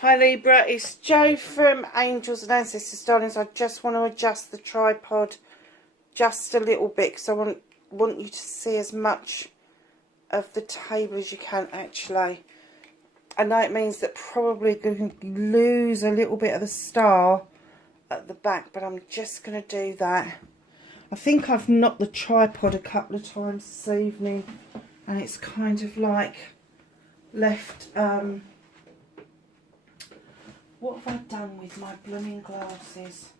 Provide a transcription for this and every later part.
Hi Libra, it's Jo from Angels and Ancestors, darlings. I just want to adjust the tripod just a little bit because I want you to see as much of the table as you can. Actually, I know it means that probably going to lose a little bit of the star at the back, but I'm just going to do that. I think I've knocked the tripod a couple of times this evening and it's kind of like left... what have I done with my blooming glasses?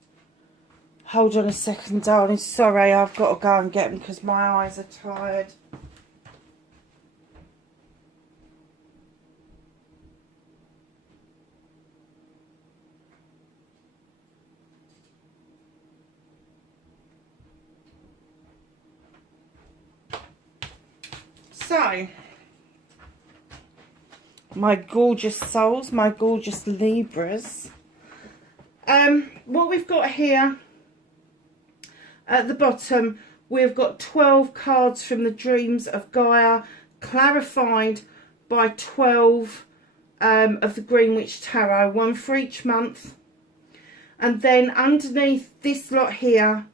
Hold on a second, darling. Sorry, I've got to go and get them because my eyes are tired. So, my gorgeous souls, my gorgeous Libras. What we've got here at the bottom, we've got 12 cards from the Dreams of Gaia, clarified by 12 of the Greenwich Tarot, one for each month. And then underneath this lot here,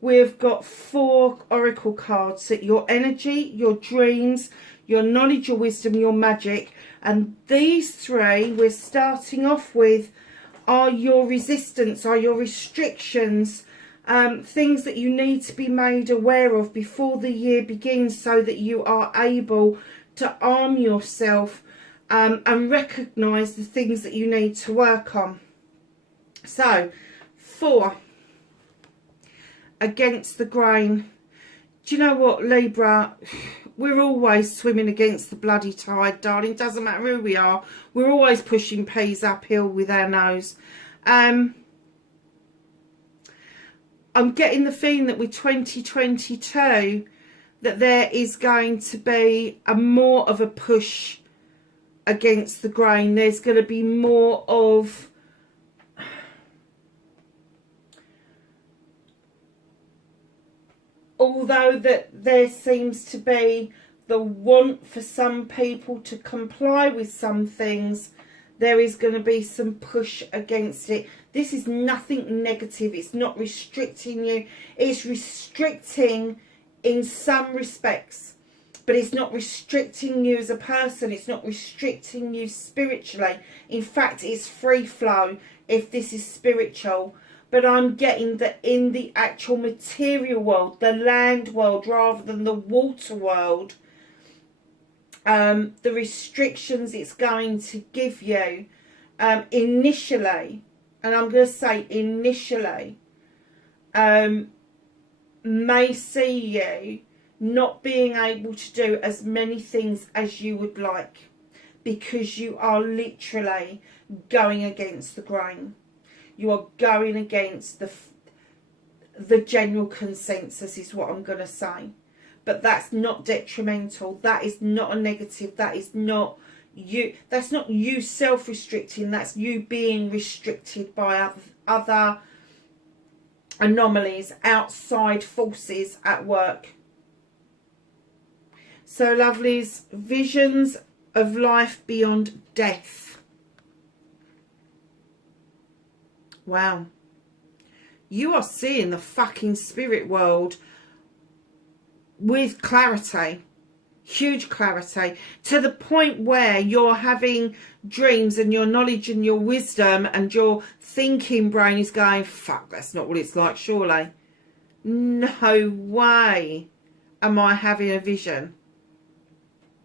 we've got 4 oracle cards. So your energy, your dreams, your knowledge, your wisdom, your magic. And these 3 we're starting off with are your resistance, are your restrictions, things that you need to be made aware of before the year begins so that you are able to arm yourself and recognise the things that you need to work on. So, 4, against the grain. Do you know what, Libra? We're always swimming against the bloody tide, darling. Doesn't matter who we are. We're always pushing peas uphill with our nose. I'm getting the feeling that with 2022, that there is going to be more of a push against the grain. There's going to be more of... Although that there seems to be the want for some people to comply with some things, there is going to be some push against it. This is nothing negative. It's not restricting you. It's restricting in some respects, but it's not restricting you as a person. It's not restricting you spiritually. In fact, it's free flow if this is spiritual. But I'm getting that in the actual material world, the land world, rather than the water world, the restrictions it's going to give you initially, and I'm going to say initially, may see you not being able to do as many things as you would like because you are literally going against the grain. You are going against the general consensus is what I'm going to say. But that's not detrimental. That is not a negative. That is not you. That's not you self-restricting. That's you being restricted by other anomalies, outside forces at work. So, lovelies, visions of life beyond death. Wow. You are seeing the fucking spirit world with clarity. Huge clarity. To the point where you're having dreams and your knowledge and your wisdom and your thinking brain is going, fuck, that's not what it's like, surely. No way am I having a vision.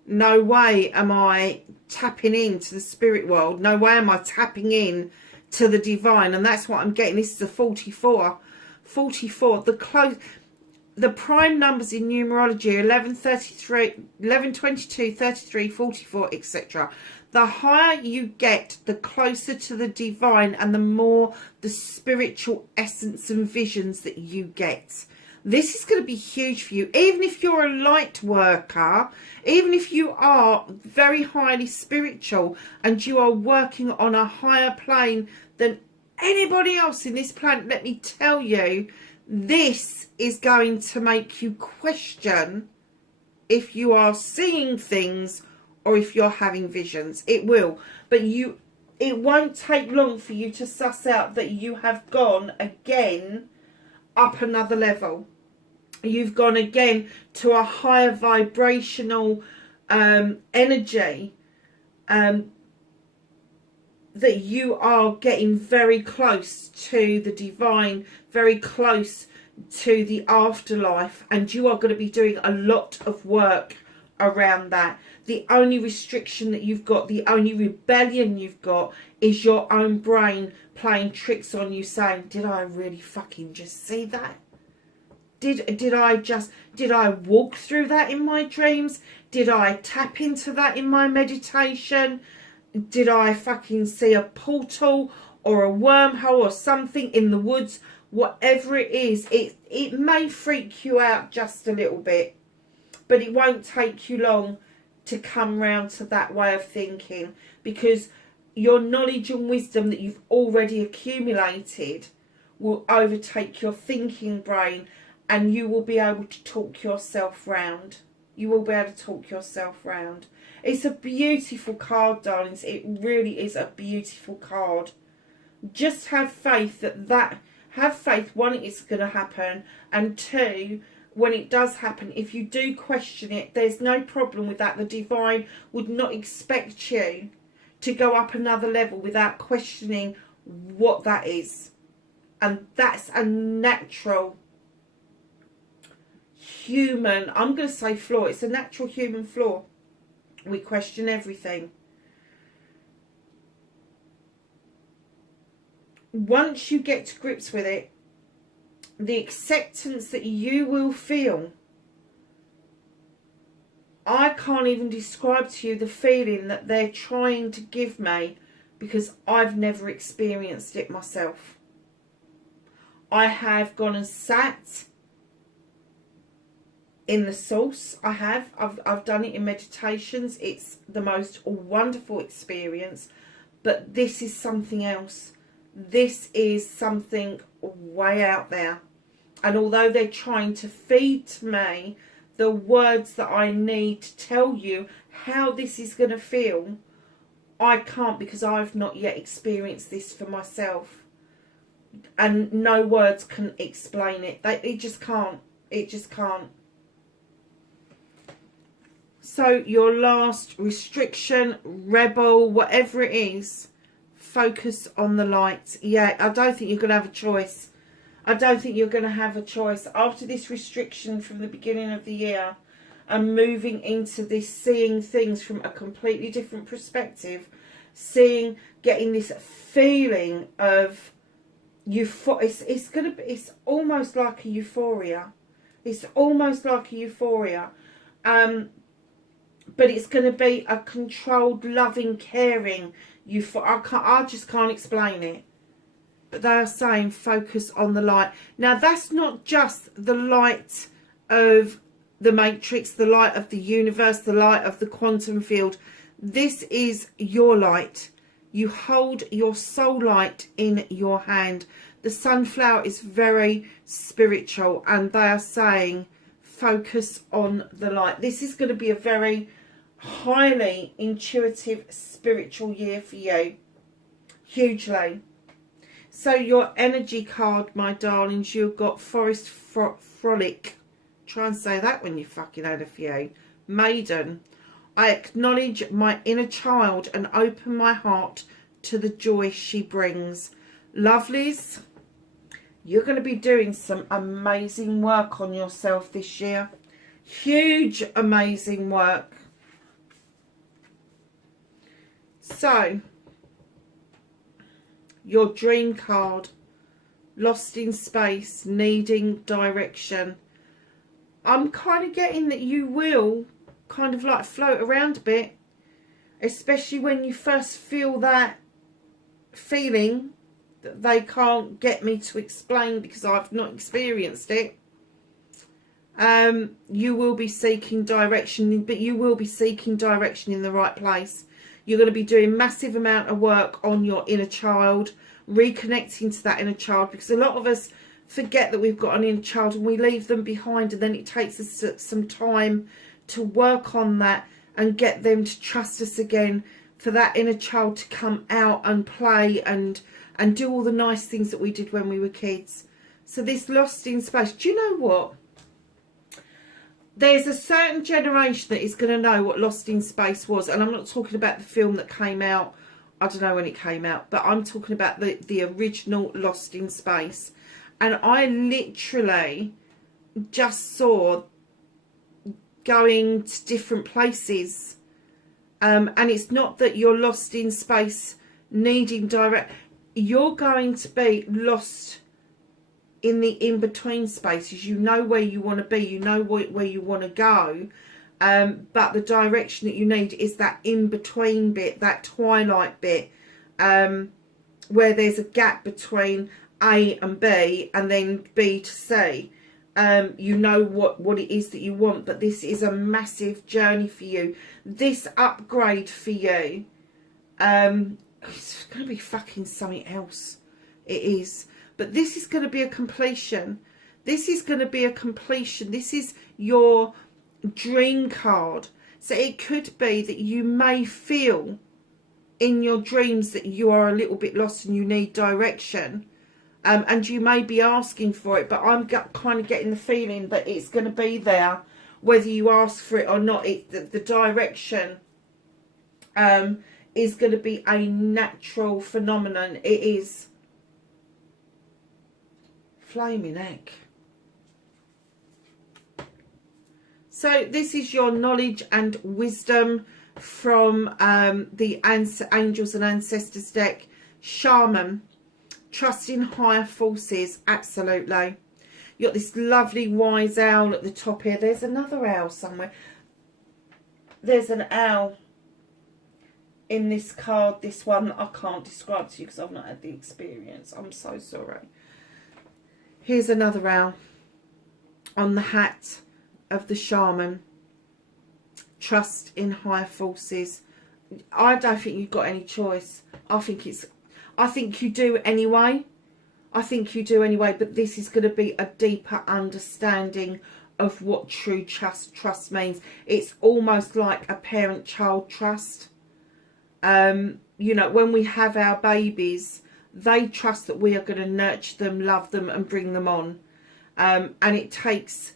No way am I tapping into the spirit world. No way am I tapping in to the divine. And that's what I'm getting. This is a 44. 44. The prime numbers in numerology, 11, 33, 11, 22, 33, 44, etc. The higher you get, the closer to the divine and the more the spiritual essence and visions that you get. This is going to be huge for you. Even if you're a light worker, even if you are very highly spiritual and you are working on a higher plane than anybody else in this planet, let me tell you, this is going to make you question if you are seeing things or if you're having visions. It will. But it won't take long for you to suss out that you have gone again up another level. You've gone again to a higher vibrational energy, that you are getting very close to the divine, very close to the afterlife, and you are going to be doing a lot of work around that. The only restriction that you've got, the only rebellion you've got, is your own brain playing tricks on you, saying, did I really fucking just see that? Did I walk through that in my dreams? Did I tap into that in my meditation? Did I fucking see a portal or a wormhole or something in the woods? Whatever it is, it may freak you out just a little bit, but it won't take you long to come round to that way of thinking, because your knowledge and wisdom that you've already accumulated will overtake your thinking brain, and you will be able to talk yourself round. You will be able to talk yourself round. It's a beautiful card, darlings. It really is a beautiful card. Just have faith have faith, one, it's going to happen, and two, when it does happen, if you do question it, there's no problem with that. The divine would not expect you to go up another level without questioning what that is. And that's a natural human, I'm going to say flaw. It's a natural human flaw. We question everything. Once you get to grips with it, the acceptance that you will feel, I can't even describe to you the feeling that they're trying to give me, because I've never experienced it myself. I have gone and sat in the source. I've done it in meditations. It's the most wonderful experience, but this is something else. This is something way out there, and although they're trying to feed to me the words that I need to tell you how this is going to feel, I can't, because I've not yet experienced this for myself, and no words can explain it. It just can't. It just can't. So your last restriction, rebel, whatever it is, focus on the light. Yeah, I don't think you're going to have a choice. I don't think you're going to have a choice. After this restriction from the beginning of the year, and moving into this seeing things from a completely different perspective, getting this feeling of it's almost like a euphoria. It's almost like a euphoria. But it's going to be a controlled, loving, caring euphoria. I just can't explain it. But they are saying focus on the light. Now, that's not just the light of the matrix, the light of the universe, the light of the quantum field. This is your light. You hold your soul light in your hand. The sunflower is very spiritual, and they are saying focus on the light. This is going to be a very highly intuitive spiritual year for you. Hugely. So your energy card, my darlings, you've got Forest Frolic. Try and say that when you fucking had a few. Maiden. I acknowledge my inner child and open my heart to the joy she brings. Lovelies, you're going to be doing some amazing work on yourself this year. Huge, amazing work. So, your dream card, lost in space, needing direction. I'm kind of getting that you will kind of like float around a bit, especially when you first feel that feeling that they can't get me to explain because I've not experienced it. You will be seeking direction, but you will be seeking direction in the right place. You're going to be doing massive amount of work on your inner child, reconnecting to that inner child, because a lot of us forget that we've got an inner child and we leave them behind, and then it takes us some time to work on that and get them to trust us again for that inner child to come out and play and do all the nice things that we did when we were kids. So this lost in space, do you know what? There's a certain generation that is going to know what Lost in Space was. And I'm not talking about the film that came out, I don't know when it came out, but I'm talking about the original Lost in Space. And I literally just saw going to different places. And it's not that you're lost in space needing direct. You're going to be lost in the in-between spaces. You know where you want to be. You know where you want to go. But the direction that you need is that in-between bit, that twilight bit, where there's a gap between A and B and then B to C. You know what it is that you want, but this is a massive journey for you. This upgrade for you, it's going to be fucking something else. It is. But this is going to be a completion. This is going to be a completion. This is your dream card. So it could be that you may feel in your dreams that you are a little bit lost and you need direction. And you may be asking for it, but I'm kind of getting the feeling that it's going to be there, whether you ask for it or not. The direction is going to be a natural phenomenon. It is. Flaming heck. So this is your knowledge and wisdom from the Angels and Ancestors deck. Shaman. Trust in higher forces, absolutely. You got this lovely wise owl at the top here. There's another owl somewhere. There's an owl in this card, this one that I can't describe to you because I've not had the experience. I'm so sorry. Here's another owl on the hat of the shaman. Trust in higher forces. I don't think you've got any choice. I think you do anyway. I think you do anyway, but this is going to be a deeper understanding of what true trust means. It's almost like a parent-child trust. You know, when we have our babies, they trust that we are going to nurture them, love them and bring them on. And it takes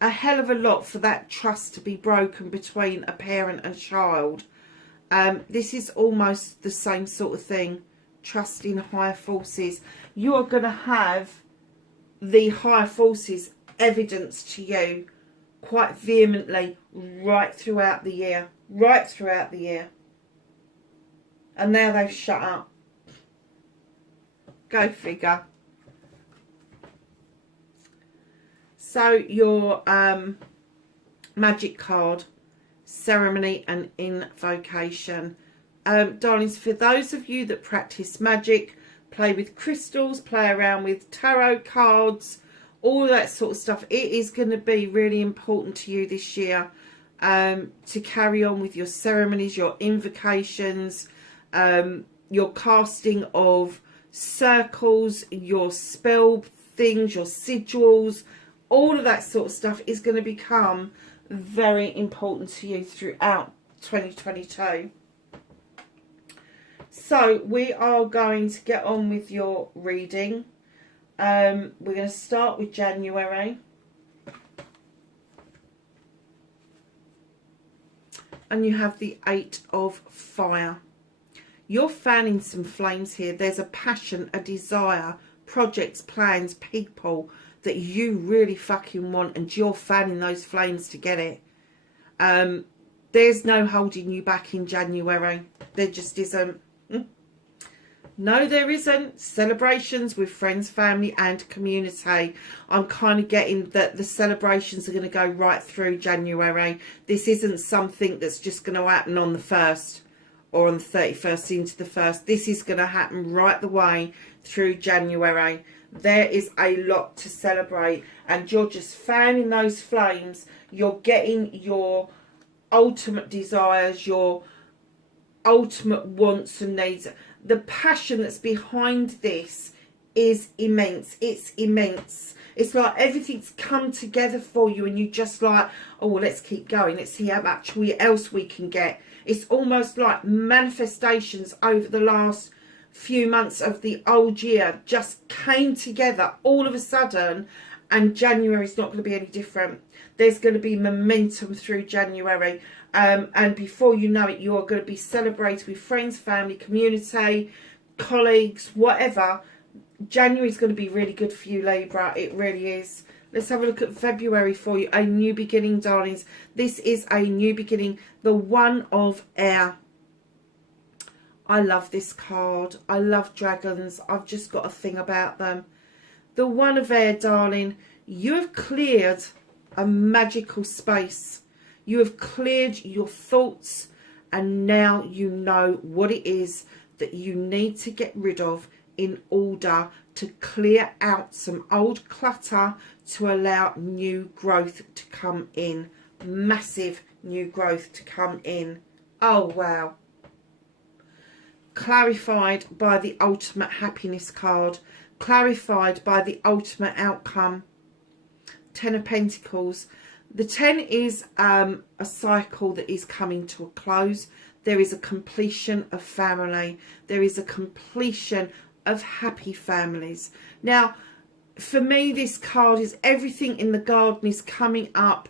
a hell of a lot for that trust to be broken between a parent and child. This is almost the same sort of thing. Trust in higher forces. You are going to have the higher forces evidence to you quite vehemently right throughout the year. Right throughout the year. And now they've shut up. Go figure. So your magic card, ceremony and invocation. Darlings, for those of you that practice magic, play with crystals, play around with tarot cards, all that sort of stuff, it is going to be really important to you this year to carry on with your ceremonies, your invocations, your casting of circles, your spell things, your sigils, all of that sort of stuff is going to become very important to you throughout 2022. So we are going to get on with your reading. We're going to start with January. And you have the 8 of Fire. You're fanning some flames here. There's a passion, a desire, projects, plans, people that you really fucking want, and you're fanning those flames to get it. There's no holding you back in January. There just isn't. No, there isn't. Celebrations with friends, family and community. I'm kind of getting that the celebrations are going to go right through January. This isn't something that's just going to happen on the 1st or on the 31st into the 1st. This is going to happen right the way through January. There is a lot to celebrate, and you're just fanning those flames. You're getting your ultimate desires, your ultimate wants and needs. The passion that's behind this is immense. It's immense. It's like everything's come together for you, and you just like, oh well, let's keep going, let's see how much else we can get. It's almost like manifestations over the last few months of the old year just came together all of a sudden, and January is not going to be any different. There's going to be momentum through January, and before you know it, you're going to be celebrating with friends, family, community, colleagues, whatever. January is going to be really good for you, Libra. It really is. Let's have a look at February for you. A new beginning, darlings. This is a new beginning. The One of Air. I love this card. I love dragons. I've just got a thing about them. The One of Air, darling. You have cleared a magical space. You have cleared your thoughts, and now you know what it is that you need to get rid of in order to clear out some old clutter to allow new growth to come in. Massive new growth to come in. Oh, wow. Clarified by the ultimate happiness card. Clarified by the ultimate outcome. 10 of Pentacles. The 10 is a cycle that is coming to a close. There is a completion of family. There is a completion of happy families. Now, for me, this card is everything in the garden is coming up.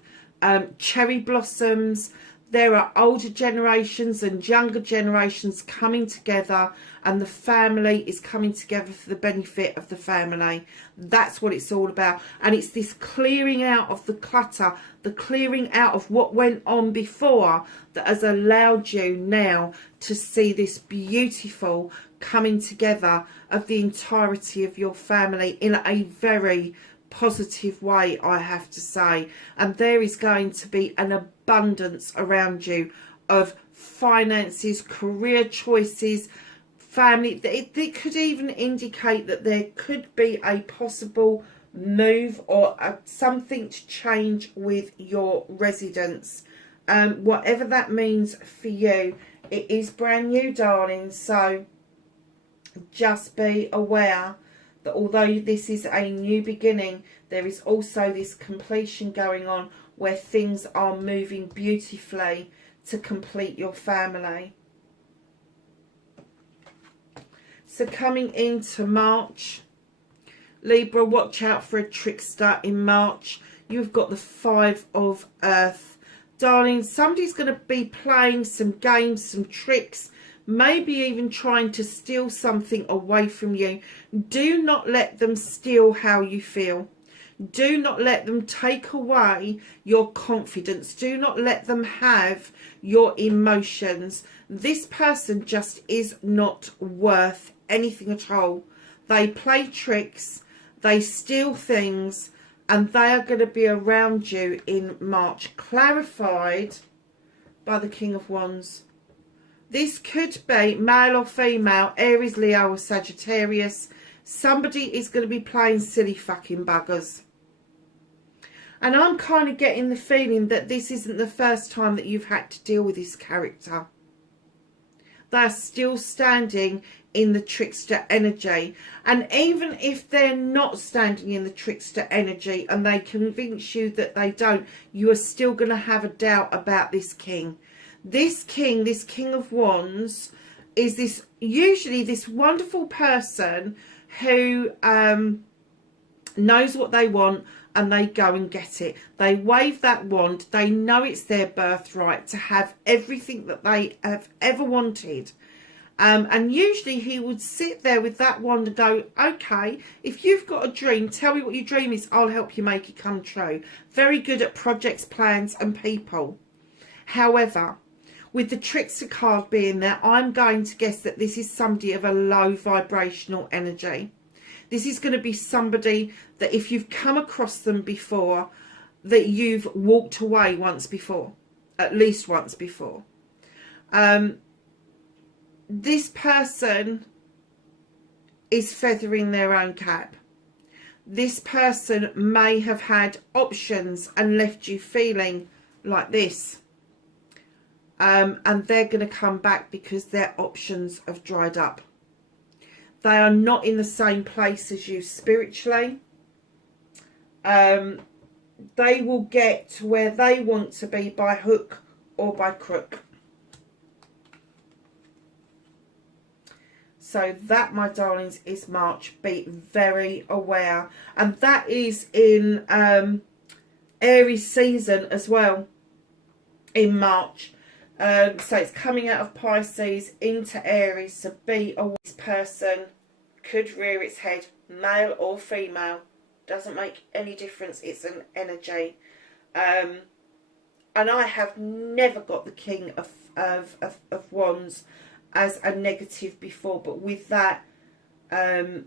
Cherry blossoms. There are older generations and younger generations coming together, and the family is coming together for the benefit of the family. That's what it's all about. And it's this clearing out of the clutter, the clearing out of what went on before, that has allowed you now to see this beautiful coming together of the entirety of your family in a very positive way, I have to say. And there is going to be an abundance around you of finances, career choices, family. It could even indicate that there could be a possible move or something to change with your residence. Whatever that means for you, it is brand new, darling. So just be aware that although this is a new beginning, there is also this completion going on where things are moving beautifully to complete your family. So coming into March, Libra, watch out for a trickster in March. You've got the 5 of Earth. Darling, somebody's going to be playing some games, some tricks, maybe even trying to steal something away from you. Do not let them steal how you feel. Do not let them take away your confidence. Do not let them have your emotions. This person just is not worth anything at all. They play tricks, they steal things, and they are going to be around you in March. Clarified by the King of Wands. This could be male or female, Aries, Leo or Sagittarius. Somebody is going to be playing silly fucking buggers. And I'm kind of getting the feeling that this isn't the first time that you've had to deal with this character. They're still standing in the trickster energy. And even if they're not standing in the trickster energy and they convince you that they don't, you are still going to have a doubt about this king. This king of wands, is this usually this wonderful person who knows what they want and they go and get it. They wave that wand. They know it's their birthright to have everything that they have ever wanted. And usually he would sit there with that wand and go, okay, if you've got a dream, tell me what your dream is. I'll help you make it come true. Very good at projects, plans and people. However, with the trickster card being there, I'm going to guess that this is somebody of a low vibrational energy. This is going to be somebody that if you've come across them before, that you've walked away once before, at least once before. This person is feathering their own cap. This person may have had options and left you feeling like this. And they're going to come back because their options have dried up. They are not in the same place as you spiritually. They will get to where they want to be by hook or by crook. So that, my darlings, is March. Be very aware. And that is in Aries season as well, in March. So it's coming out of Pisces into Aries. So be aware. This person could rear its head, male or female. Doesn't make any difference. It's an energy. And I have never got the King of Wands as a negative before, but with that 5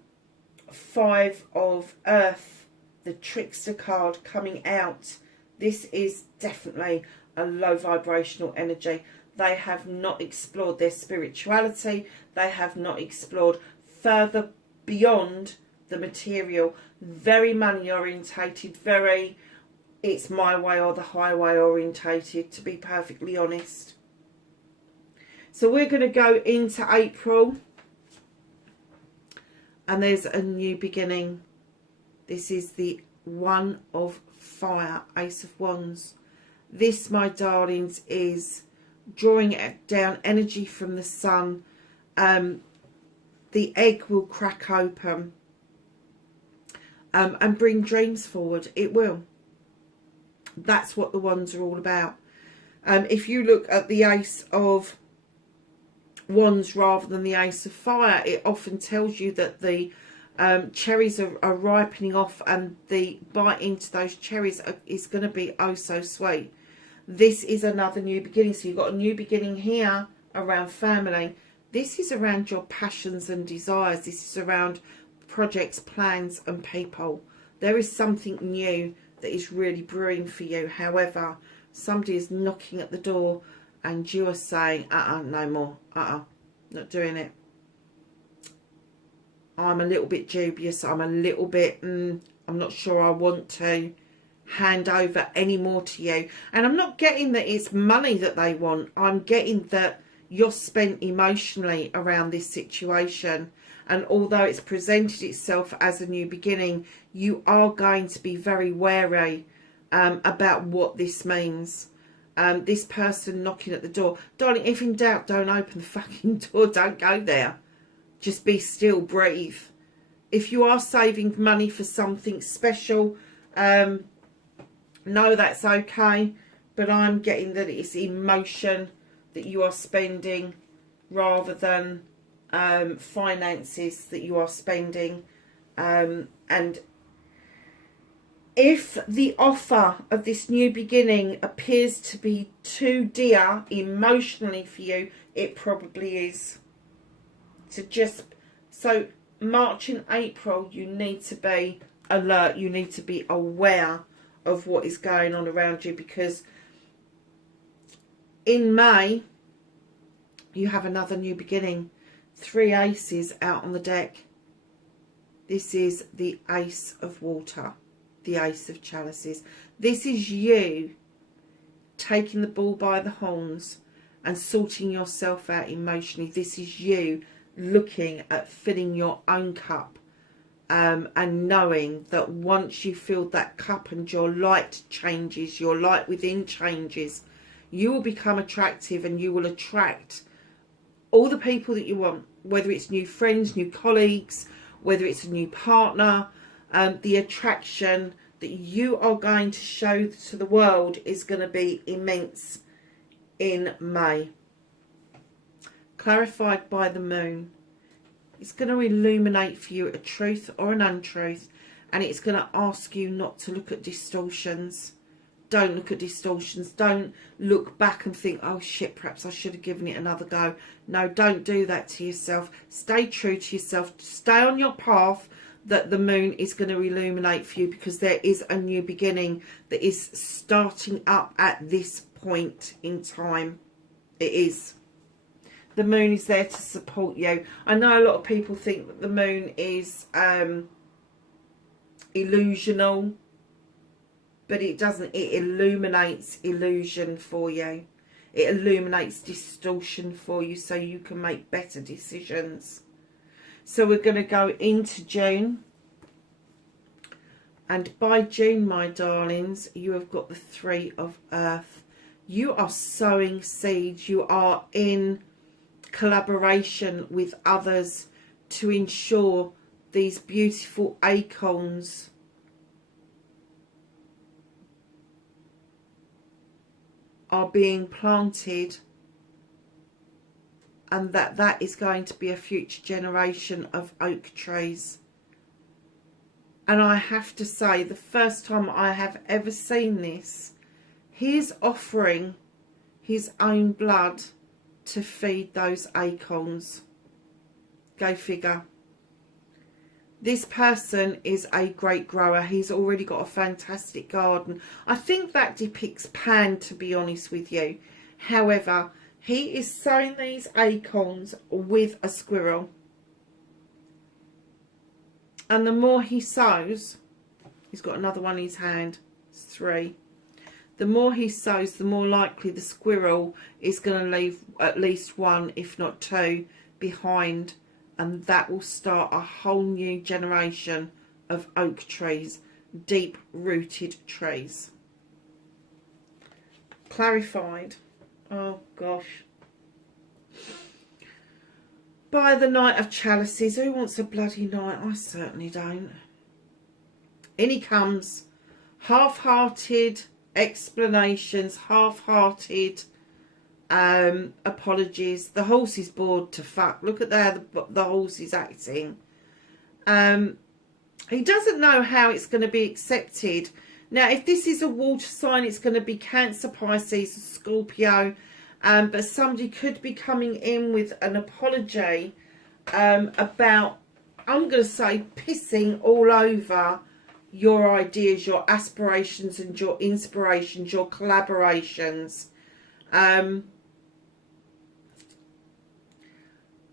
of Earth, the trickster card coming out, this is definitely a low vibrational energy. They have not explored their spirituality. They have not explored further beyond the material. Very money orientated, very it's my way or the highway orientated, to be perfectly honest. So we're going to go into April, and there's a new beginning. This is the One of Fire, Ace of Wands. This, my darlings, is drawing down energy from the sun. The egg will crack open and bring dreams forward. It will. That's what the wands are all about. If you look at the Ace of Wands rather than the Ace of Fire, it often tells you that the cherries are ripening off, and the bite into those cherries is going to be oh so sweet. This is another new beginning. So you've got a new beginning here around family. This is around your passions and desires. This is around projects, plans and people. There is something new that is really brewing for you. However, somebody is knocking at the door and you are saying, no more. Not doing it. I'm a little bit dubious. I'm a little bit, I'm not sure I want to hand over any more to you. And I'm not getting that it's money that they want. I'm getting that you're spent emotionally around this situation. And although it's presented itself as a new beginning, you are going to be very wary about what this means. This person knocking at the door. Darling, if in doubt, don't open the fucking door. Don't go there. Just be still, breathe. If you are saving money for something special, no, that's okay. But I'm getting that it's emotion that you are spending rather than finances that you are spending. And if the offer of this new beginning appears to be too dear emotionally for you, it probably is. So March and April, you need to be alert. You need to be aware of what is going on around you, because in May you have another new beginning. 3 aces out on the deck. This is the Ace of Water, the Ace of Chalices. This is you taking the bull by the horns and sorting yourself out emotionally. This is you looking at filling your own cup, and knowing that once you fill that cup and your light changes, your light within changes, you will become attractive, and you will attract all the people that you want, whether it's new friends, new colleagues, whether it's a new partner. The attraction that you are going to show to the world is going to be immense in May. Clarified by the moon. It's going to illuminate for you a truth or an untruth, and it's going to ask you not to look at distortions. Don't look at distortions. Don't look back and think, oh shit, perhaps I should have given it another go. No, don't do that to yourself. Stay true to yourself. Stay on your path that the moon is going to illuminate for you, because there is a new beginning that is starting up at this point in time. It is. The moon is there to support you. I know a lot of people think that the moon is illusional, but it doesn't. It illuminates illusion for you. It illuminates distortion for you, so you can make better decisions. So we're going to go into June. And by June, my darlings, you have got the 3 of Earth. You are sowing seeds. You are in collaboration with others. to ensure these beautiful acorns are being planted, and that is going to be a future generation of oak trees. And I have to say, the first time I have ever seen this, he is offering his own blood to feed those acorns. Go figure. This person is a great grower. He's already got a fantastic garden. I think that depicts Pan, to be honest with you. However, he is sowing these acorns with a squirrel. And the more he sows, he's got another one in his hand. It's 3. The more he sows, the more likely the squirrel is going to leave at least 1, if not 2, behind. And that will start a whole new generation of oak trees, deep-rooted trees. Clarified. Oh, gosh. By the Knight of Chalices. Who wants a bloody knight? I certainly don't. In he comes. Half-hearted explanations, half-hearted apologies. The horse is bored to fuck. Look at there, the horse is acting. He doesn't know how it's going to be accepted. Now, if this is a water sign, it's going to be Cancer, Pisces, Scorpio. But somebody could be coming in with an apology about, I'm going to say, pissing all over your ideas, your aspirations and your inspirations, your collaborations.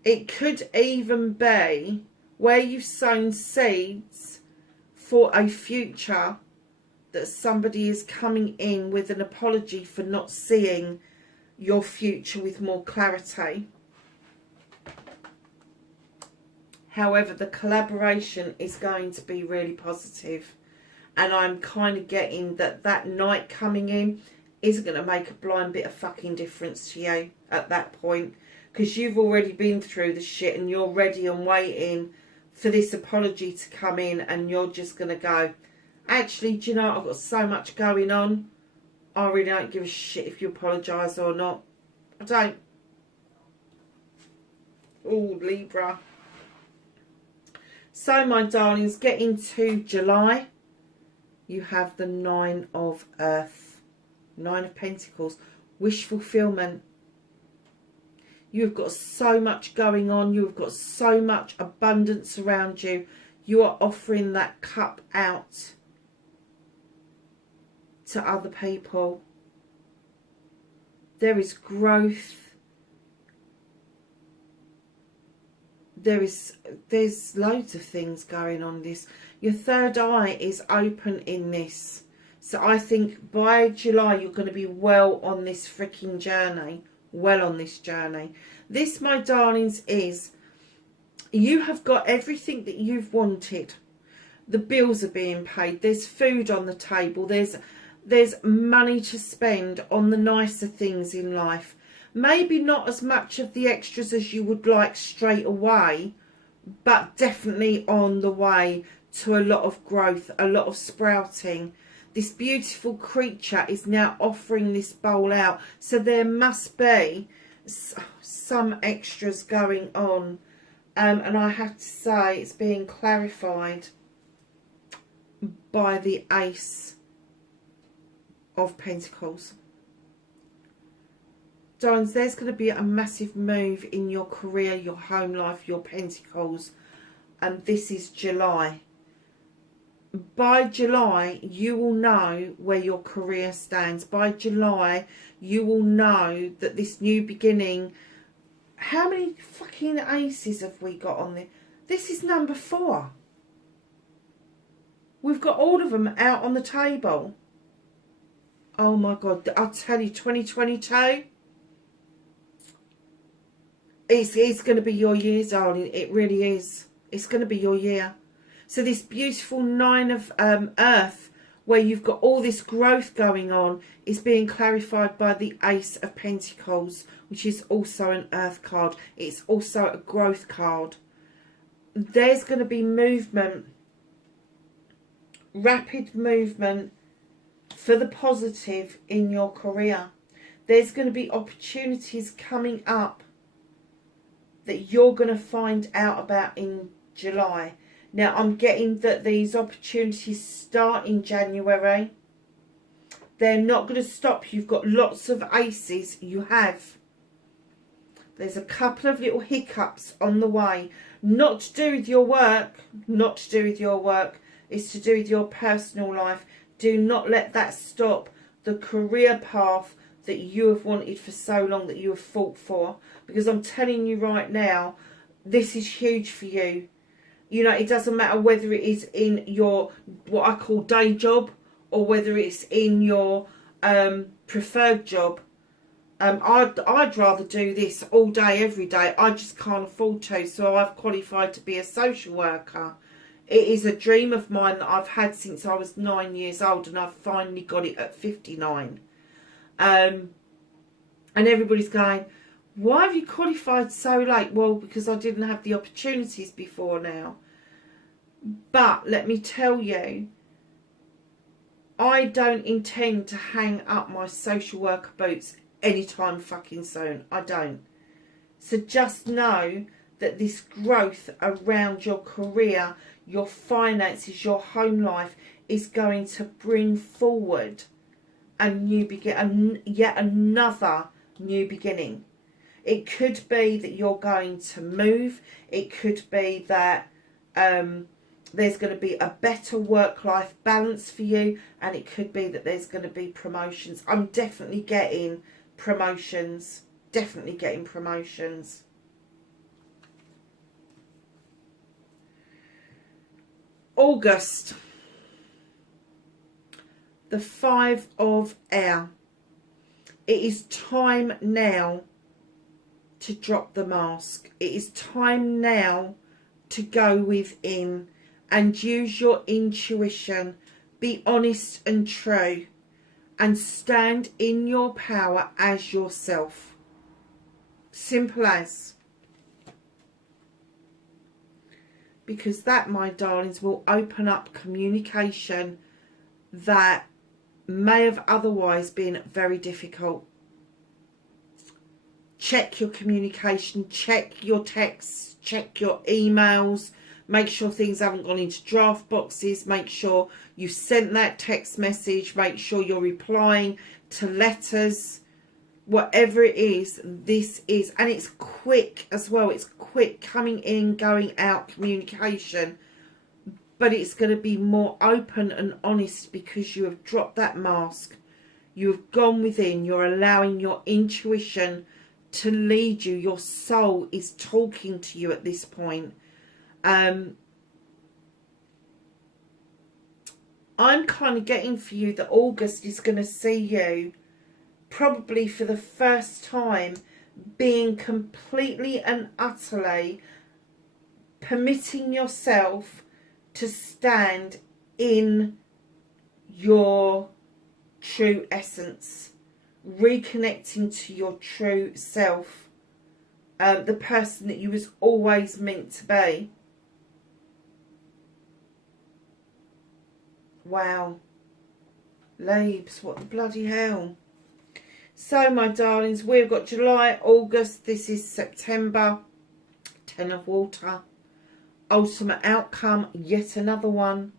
It could even be where you've sown seeds for a future, that somebody is coming in with an apology for not seeing your future with more clarity. However, the collaboration is going to be really positive, and I'm kind of getting that night coming in isn't going to make a blind bit of fucking difference to you at that point, because you've already been through the shit and you're ready and waiting for this apology to come in, and you're just going to go, actually, do you know, I've got so much going on, I really don't give a shit if you apologise or not. I don't. Oh, Libra. So, my darlings, get into July. You have the 9 of Earth. 9 of Pentacles. Wish fulfillment. You've got so much going on. You've got so much abundance around you. You are offering that cup out to other people. There is growth. There's loads of things going on this. Your third eye is open in this. So I think by July you're going to be well on this freaking journey. Well on this journey. This, my darlings, is you have got everything that you've wanted. The bills are being paid. There's food on the table. There's money to spend on the nicer things in life. Maybe not as much of the extras as you would like straight away, but definitely on the way to a lot of growth, a lot of sprouting. This beautiful creature is now offering this bowl out. So there must be some extras going on. And I have to say it's being clarified by the Ace of Pentacles. Darlings, there's going to be a massive move in your career, your home life, your Pentacles. And this is July. By July, you will know where your career stands. By July, you will know that this new beginning... How many fucking aces have we got on there? This is number 4. We've got all of them out on the table. Oh my God, I'll tell you, 2022... It's going to be your year, darling. It really is. It's going to be your year. So this beautiful 9 of Earth, where you've got all this growth going on, is being clarified by the Ace of Pentacles, which is also an Earth card. It's also a growth card. there's going to be movement, rapid movement for the positive in your career. There's going to be opportunities coming up that you're going to find out about in July. Now, I'm getting that these opportunities start in January. They're not going to stop. You've got lots of aces. You have. There's a couple of little hiccups on the way. Not to do with your work. Not to do with your work. It's to do with your personal life. Do not let that stop the career path that you have wanted for so long, that you have fought for. Because I'm telling you right now, this is huge for you. You know, it doesn't matter whether it is in your, what I call day job, or whether it's in your preferred job. I'd rather do this all day, every day. I just can't afford to, so I've qualified to be a social worker. It is a dream of mine that I've had since I was 9 years old, and I've finally got it at 59. And everybody's going, why have you qualified so late? Well, because I didn't have the opportunities before now. But let me tell you, I don't intend to hang up my social worker boots anytime fucking soon. I don't. So just know that this growth around your career, your finances, your home life is going to bring forward a new yet another new beginning. It could be that you're going to move. It could be that there's going to be a better work-life balance for you, and it could be that there's going to be promotions. I'm definitely getting promotions. Definitely getting promotions. August. The 5 of Air. It is time now to drop the mask. It is time now to go within and use your intuition. Be honest and true, and stand in your power as yourself. Simple as. Because that, my darlings, will open up communication that may have otherwise been very difficult. Check your communication, check your texts, check your emails. Make sure things haven't gone into draft boxes. Make sure you sent that text message. Make sure you're replying to letters. Whatever it is, this is, and it's quick as well. It's quick coming in, going out communication. But it's going to be more open and honest because you have dropped that mask. You have gone within. You're allowing your intuition to lead you. Your soul is talking to you at this point. I'm kind of getting for you that August is going to see you probably for the first time being completely and utterly permitting yourself to stand in your true essence, reconnecting to your true self, the person that you was always meant to be. Wow. Labes, what the bloody hell. So, my darlings, we've got July, August, this is September. 10 of water. Ultimate outcome, yet another one.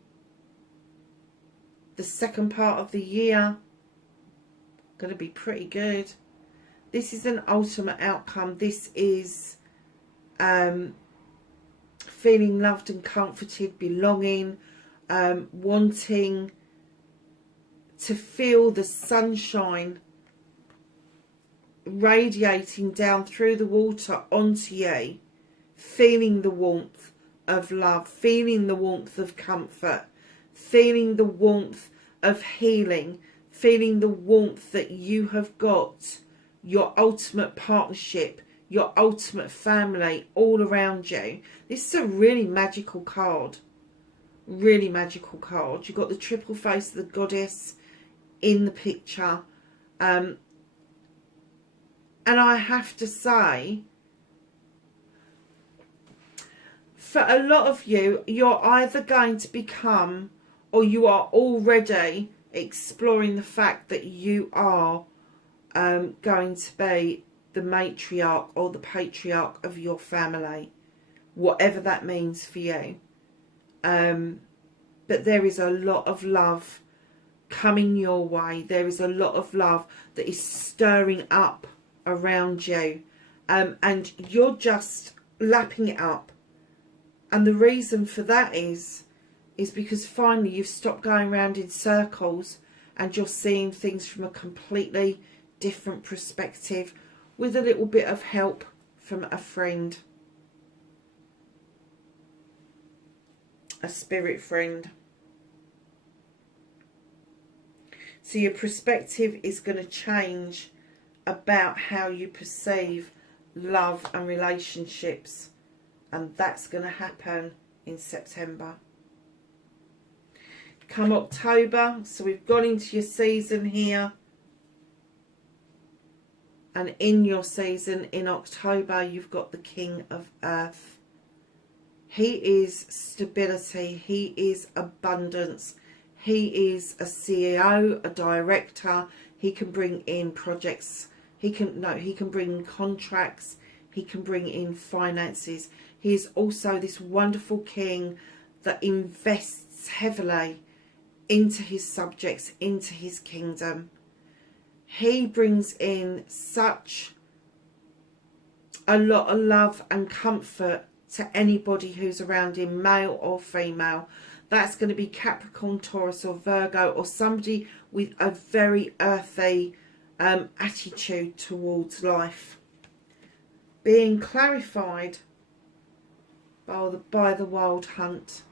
The second part of the year. Going to be pretty good. This is an ultimate outcome. This is feeling loved and comforted, belonging, wanting to feel the sunshine radiating down through the water onto you, feeling the warmth of love, feeling the warmth of comfort, feeling the warmth of healing, feeling the warmth that you have got your ultimate partnership, your ultimate family all around you. This is a really magical card. Really magical card. You've got the triple face of the goddess in the picture. And I have to say, for a lot of you, you're either going to become, or you are already exploring the fact that you are going to be the matriarch or the patriarch of your family, whatever that means for you. But there is a lot of love coming your way. There is a lot of love that is stirring up around you, and you're just lapping it up. And the reason for that is because finally you've stopped going around in circles and you're seeing things from a completely different perspective, with a little bit of help from a friend, a spirit friend. So your perspective is going to change about how you perceive love and relationships, and that's going to happen in September. Come October, so we've gone into your season here, and in your season in October you've got the King of Earth. He is stability, he is abundance, he is a CEO, a director. He can bring in projects, he can bring in contracts, he can bring in finances. He is also this wonderful king that invests heavily into his subjects, into his kingdom. He brings in such a lot of love and comfort to anybody who's around him, male or female. That's going to be Capricorn, Taurus or Virgo, or somebody with a very earthy attitude towards life. Being clarified by the Wild Hunt.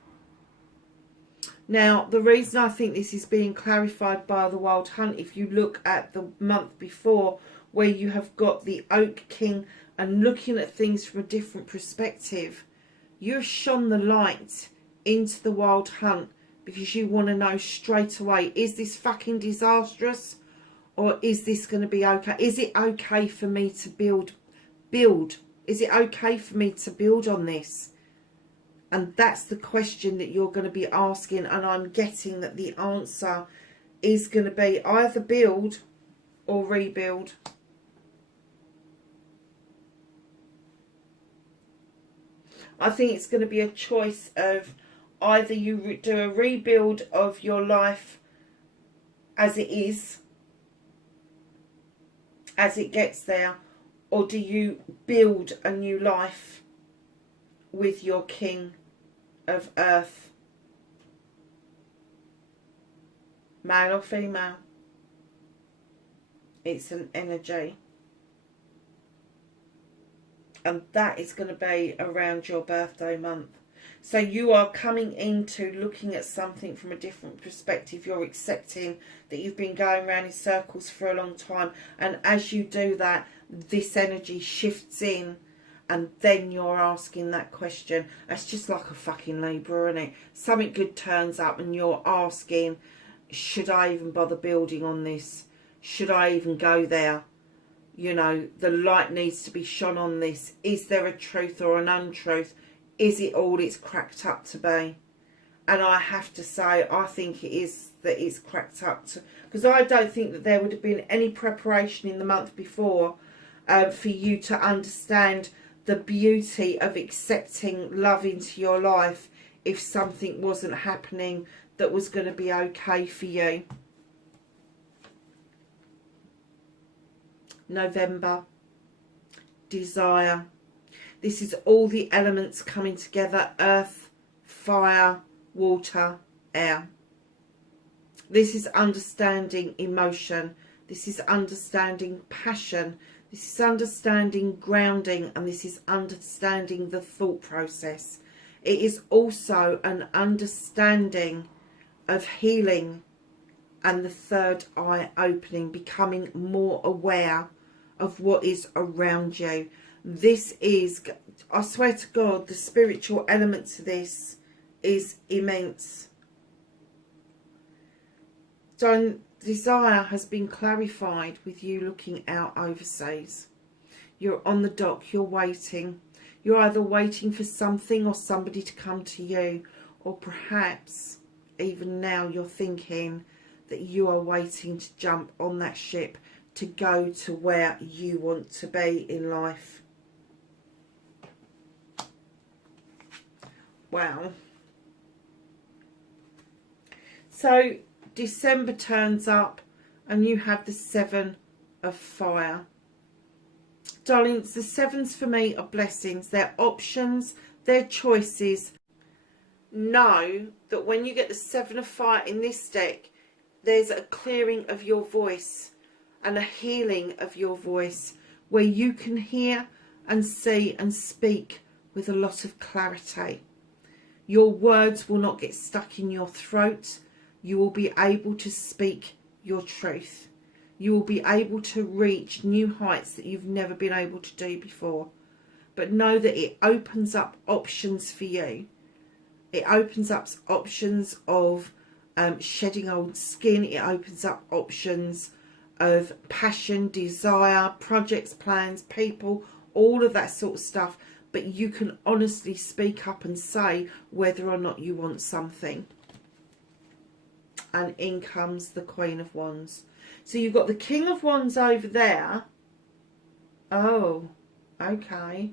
Now, the reason I think this is being clarified by the Wild Hunt, if you look at the month before, where you have got the Oak King and looking at things from a different perspective, you've shone the light into the Wild Hunt because you want to know straight away, is this fucking disastrous, or is this going to be okay? Is it okay for me to build? Is it okay for me to build on this? And that's the question that you're going to be asking, and I'm getting that the answer is going to be either build or rebuild. I think it's going to be a choice of either you do a rebuild of your life as it is, as it gets there, or do you build a new life with your King of Earth, male or female? It's an energy, and that is going to be around your birthday month. So you are coming into looking at something from a different perspective. You're accepting that you've been going around in circles for a long time, and as you do that, this energy shifts in, and then you're asking that question. That's just like a fucking Libra, isn't it? Something good turns up and you're asking, should I even bother building on this? Should I even go there? You know, the light needs to be shone on this. Is there a truth or an untruth? Is it all it's cracked up to be? And I have to say, I think it is that it's cracked up to, because I don't think that there would have been any preparation in the month before for you to understand the beauty of accepting love into your life if something wasn't happening that was going to be okay for you. November, desire. This is all the elements coming together: earth, fire, water, air. This is understanding emotion. This is understanding passion. This is understanding grounding, and this is understanding the thought process. It is also an understanding of healing and the third eye opening, becoming more aware of what is around you. This is, I swear to God, the spiritual element to this is immense. So desire has been clarified with you looking out overseas. You're on the dock, you're waiting. You're either waiting for something or somebody to come to you, or perhaps even now you're thinking that you are waiting to jump on that ship to go to where you want to be in life. Wow. So December turns up and you have the Seven of Fire. Darlings, the sevens for me are blessings. They're options, they're choices. Know that when you get the Seven of Fire in this deck, there's a clearing of your voice and a healing of your voice, where you can hear and see and speak with a lot of clarity. Your words will not get stuck in your throat. You will be able to speak your truth. You will be able to reach new heights that you've never been able to do before. But know that it opens up options for you. It opens up options of shedding old skin. It opens up options of passion, desire, projects, plans, people, all of that sort of stuff. But you can honestly speak up and say whether or not you want something. And in comes the Queen of Wands. So you've got the King of Wands over there. Oh, okay.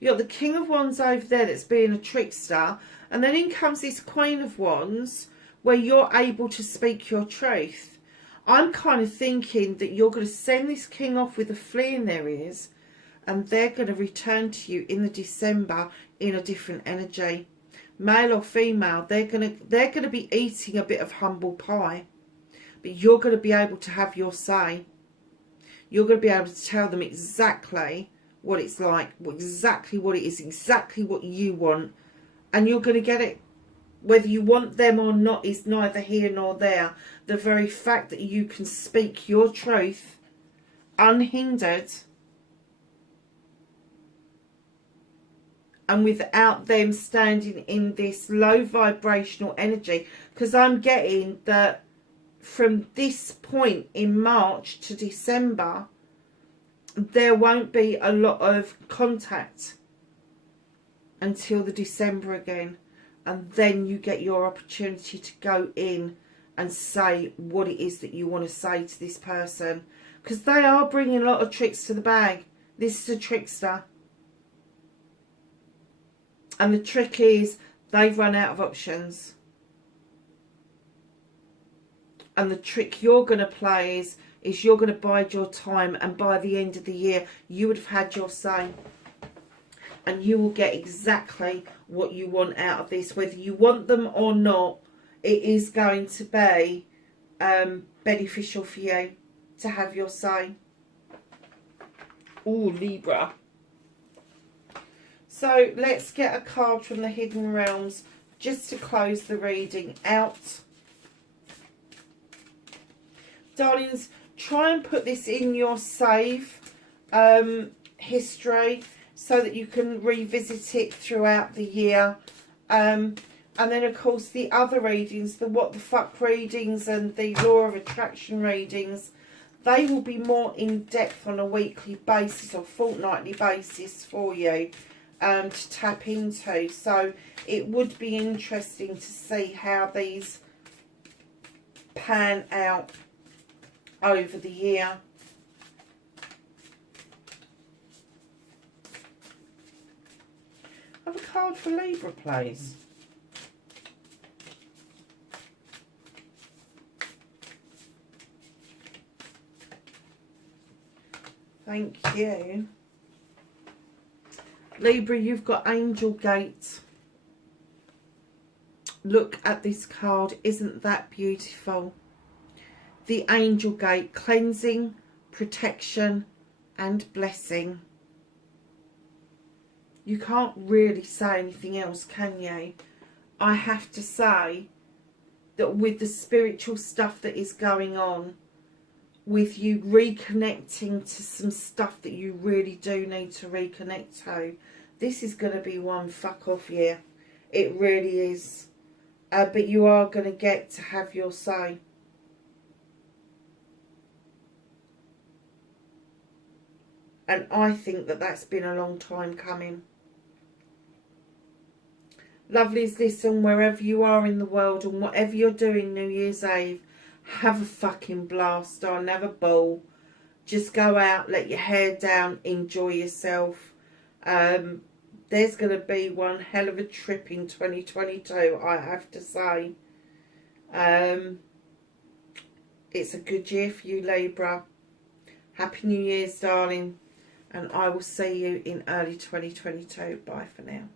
You've got the King of Wands over there that's being a trickster. And then in comes this Queen of Wands where you're able to speak your truth. I'm kind of thinking that you're going to send this king off with a flea in their ears, and they're going to return to you in the December in a different energy. Male or female, they're going to be eating a bit of humble pie, but you're going to be able to have your say. You're going to be able to tell them exactly what it's like, exactly what it is, exactly what you want, and you're going to get it. Whether you want them or not is neither here nor there. The very fact that you can speak your truth unhindered and without them standing in this low vibrational energy, because I'm getting that from this point in March to December there won't be a lot of contact until the December again, and then you get your opportunity to go in and say what it is that you want to say to this person, because they are bringing a lot of tricks to the bag. This is a trickster. And the trick is they've run out of options. And the trick you're going to play is you're going to bide your time, and by the end of the year you would have had your say. And you will get exactly what you want out of this. Whether you want them or not, it is going to be beneficial for you to have your say. Ooh, Libra. So let's get a card from the Hidden Realms just to close the reading out. Darlings, try and put this in your save history so that you can revisit it throughout the year. And then, of course, the other readings, the What the Fuck readings and the Law of Attraction readings, they will be more in-depth on a weekly basis or fortnightly basis for you to tap into. So it would be interesting to see how these pan out over the year. Have a card for Libra, please. Thank you. Libra, you've got Angel Gate. Look at this card. Isn't that beautiful? The Angel Gate, cleansing, protection and blessing. You can't really say anything else, can you? I have to say that with the spiritual stuff that is going on, with you reconnecting to some stuff that you really do need to reconnect to, this is going to be one fuck off year. It really is. But you are going to get to have your say. And I think that that's been a long time coming. Lovelies, listen, wherever you are in the world and whatever you're doing New Year's Eve, have a fucking blast on, have a ball. Just go out, let your hair down, enjoy yourself. There's going to be one hell of a trip in 2022, I have to say. It's a good year for you, Libra. Happy New Year's, darling. And I will see you in early 2022. Bye for now.